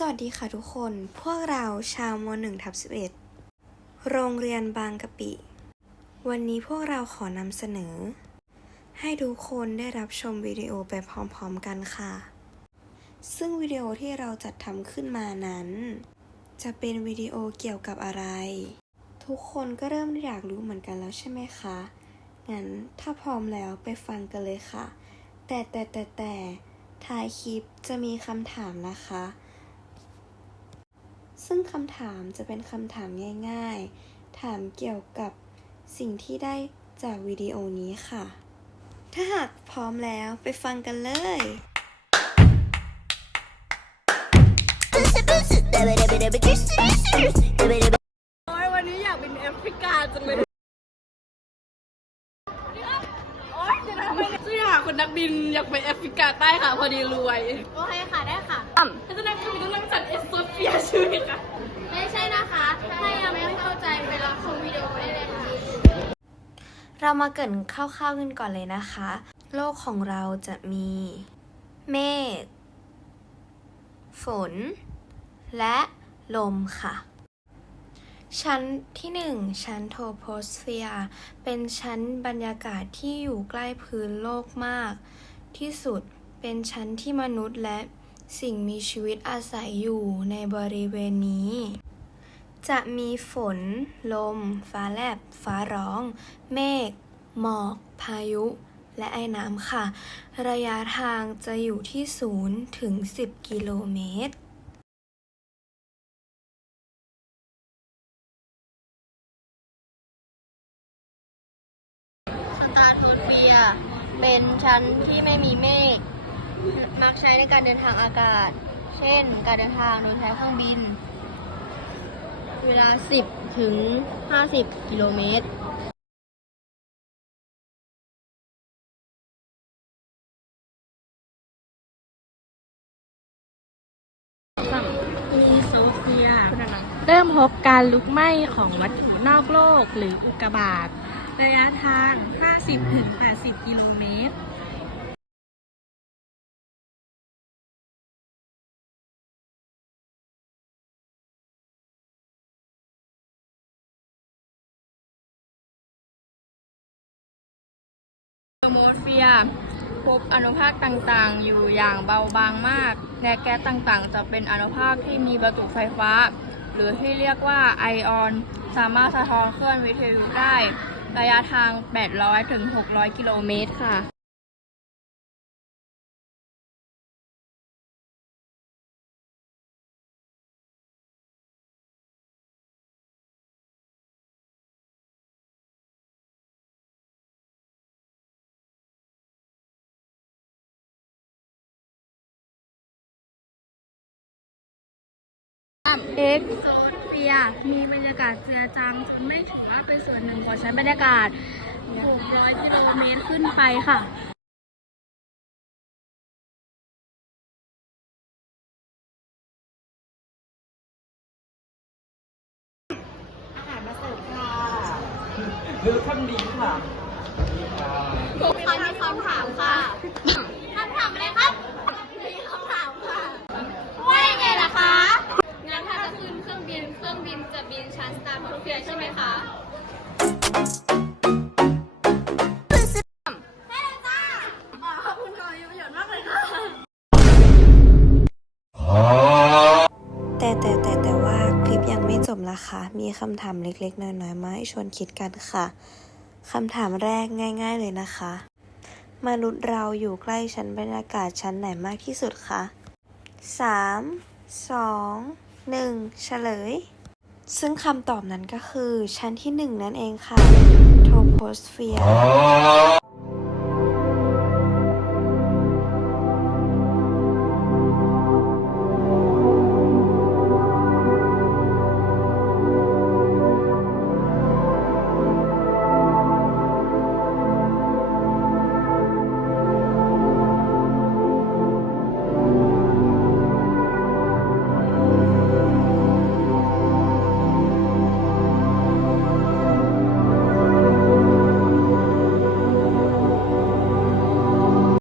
สวัสดีค่ะทุกคน พวกเราชาวม .1 ทับ11 โรงเรียนบางกะปิ วันนี้พวกเราขอนำเสนอ ให้ทุกคนได้รับชมวิดีโอไปพร้อมๆกันค่ะ ซึ่งวิดีโอที่เราจัดทำขึ้นมานั้น จะเป็นวิดีโอเกี่ยวกับอะไร ทุกคนก็เริ่มอยากรู้เหมือนกันแล้วใช่ไหมคะ งั้นถ้าพร้อมแล้วไปฟังกันเลยค่ะ แต่แต่แต่แต่ท้ายคลิปจะมีคำถามนะคะ ซึ่งคำถามจะเป็นคำถามง่าย ๆ ถามเกี่ยวกับสิ่งที่ได้จากวิดีโอนี้ค่ะ ถ้าหากพร้อมแล้วไปฟังกันเลย โอ้ยวันนี้อยากเป็นแอฟริกาจังเลยโอ๊ยจะทำไมเนี่ยชื่อหาคนนักบินอยากไปแอฟริกาใต้ค่ะ พอดีรวย โอเคค่ะ ได้ค่ะถ้าจะนั่งเครื่องบินต้องนั่งจัดเอสโซเฟียใช่ไหม คะไม่ใช่นะคะ ถ้ายังไม่เข้าใจไปรับชมวิดีโอได้เลยค่ะ เรามาเกรินคร่าวๆกันก่อนเลยนะคะ โลกของเราจะมีเมฆฝน และลมค่ะ ชั้นที่ 1 ชั้นโทโพสเฟียร์เป็นชั้นบรรยากาศที่อยู่ใกล้พื้นโลกมาก ที่สุดเป็นชั้นที่มนุษย์และ สิ่งมีชีวิตอาศัยอยู่ในบริเวณนี้ จะมีฝน ลม ฟ้าแลบ ฟ้าร้อง เมฆ หมอก พายุ และไอ้น้ำค่ะ ระยะทางจะอยู่ที่ 0 ถึง 10 กิโลเมตรสตาร์โทสเฟีย เป็นชั้นที่ไม่มีเมฆ มักใช้ในการเดินทางอากาศ เช่น การเดินทางโดยใช้เครื่องบิน เวลา 10 ถึง 50 กิโลเมตรมีโซเฟียเริ่มพบการลุกไหม้ของวัตถุนอกโลกหรืออุกกาบาตระยะทาง 50-80 กิโลเมตร โมเฟียพบอนุภาคต่างๆ อยู่อย่างเบาบางมากและแก๊สต่างๆ จะเป็นอนุภาคที่มีประจุไฟฟ้า หรือที่เรียกว่าไอออน สามารถสะท้อนคลื่นวิทยุได้ ระยะทาง 800ถึง600 กิโลเมตรค่ะ เอ็กโซเฟียมีบรรยากาศเจือจางไม่ถือว่าเป็นส่วนหนึ่งของชั้นบรรยากาศ 600 กิโลเมตรขึ้นไปค่ะใครมีคำถามค่ะคำถาม แต่แต่แต่แต่ว่าคลิปยังไม่จบละค่ะมีคำถามเล็กๆ น้อยๆมาให้ชวนคิดกันค่ะคำถามแรกง่าย ๆ เลยนะคะ มนุษย์เราอยู่ใกล้ชั้นบรรยากาศชั้นไหนมากที่สุดคะสามสองหนึ่งเฉลย ซึ่งคำตอบนั้นก็คือชั้นที่หนึ่งนั่นเองค่ะโทโพสเฟียร์